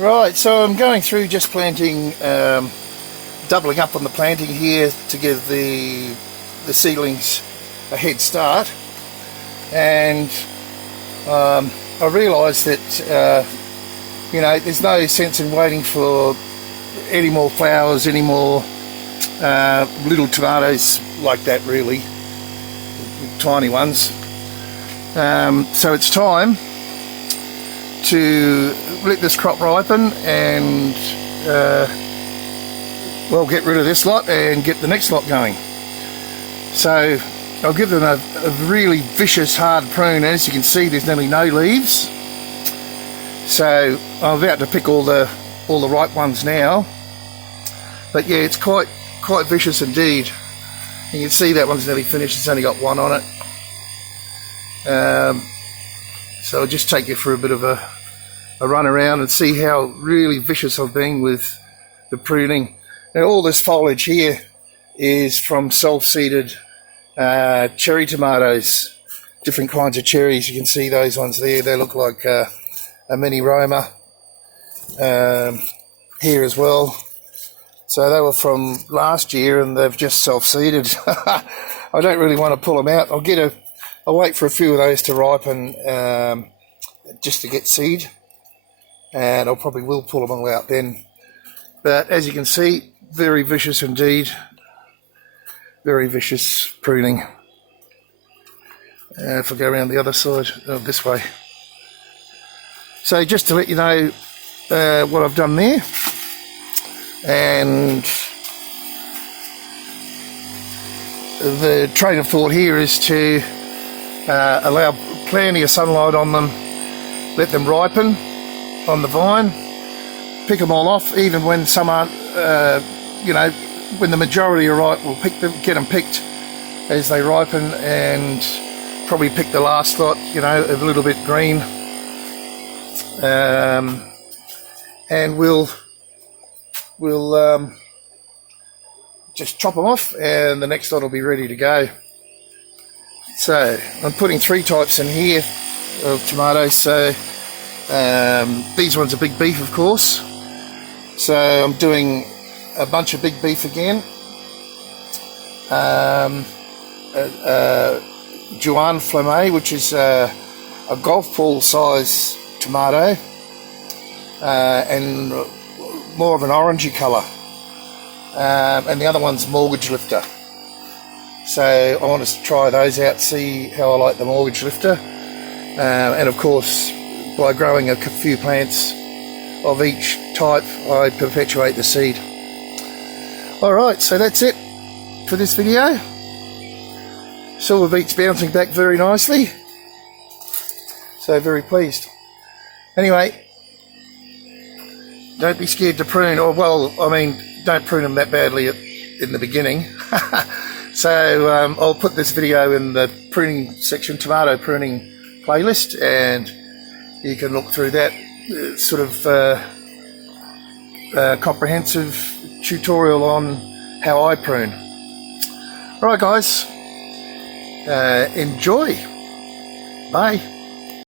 Right, so I'm going through just planting, doubling up on the planting here to give the seedlings a head start, and I realised that there's no sense in waiting for any more flowers, any more little tomatoes like that, really, tiny ones. So it's time to let this crop ripen and well, get rid of this lot and get the next lot going. So I'll give them a really vicious hard prune. As you can see, there's nearly no leaves, so I'm about to pick all the ripe ones now. But yeah, it's quite vicious indeed. You can see that one's nearly finished. It's only got one on it. So I'll just take you for a bit of a run around and see how really vicious I've been with the pruning. Now, all this foliage here is from self-seeded cherry tomatoes, different kinds of cherries. You can see those ones there. They look like a mini Roma here as well. So they were from last year and they've just self-seeded. I don't really want to pull them out. I'll wait for a few of those to ripen just to get seed, and I probably will pull them all out then. But as you can see, very vicious indeed, very vicious pruning. If I go around the other side, this way. So just to let you know what I've done there, and the train of thought here is to allow plenty of sunlight on them, let them ripen on the vine, pick them all off, even when some aren't, when the majority are ripe, we'll get them picked as they ripen, and probably pick the last lot, a little bit green, and we'll just chop them off, and the next lot will be ready to go. So I'm putting 3 types in here of tomatoes. So these ones are big beef, of course. So I'm doing a bunch of big beef again. Juan Flamme, which is a golf ball size tomato, and more of an orangey colour. And the other one's mortgage lifter. So I want to try those out, see how I like the mortgage lifter. And of course, by growing a few plants of each type, I perpetuate the seed. Alright, so that's it for this video. Silver beet's bouncing back very nicely. So very pleased. Anyway, don't be scared to prune, or don't prune them that badly in the beginning. So I'll put this video in the pruning section, tomato pruning playlist, and you can look through that sort of comprehensive tutorial on how I prune. Alright guys, enjoy. Bye.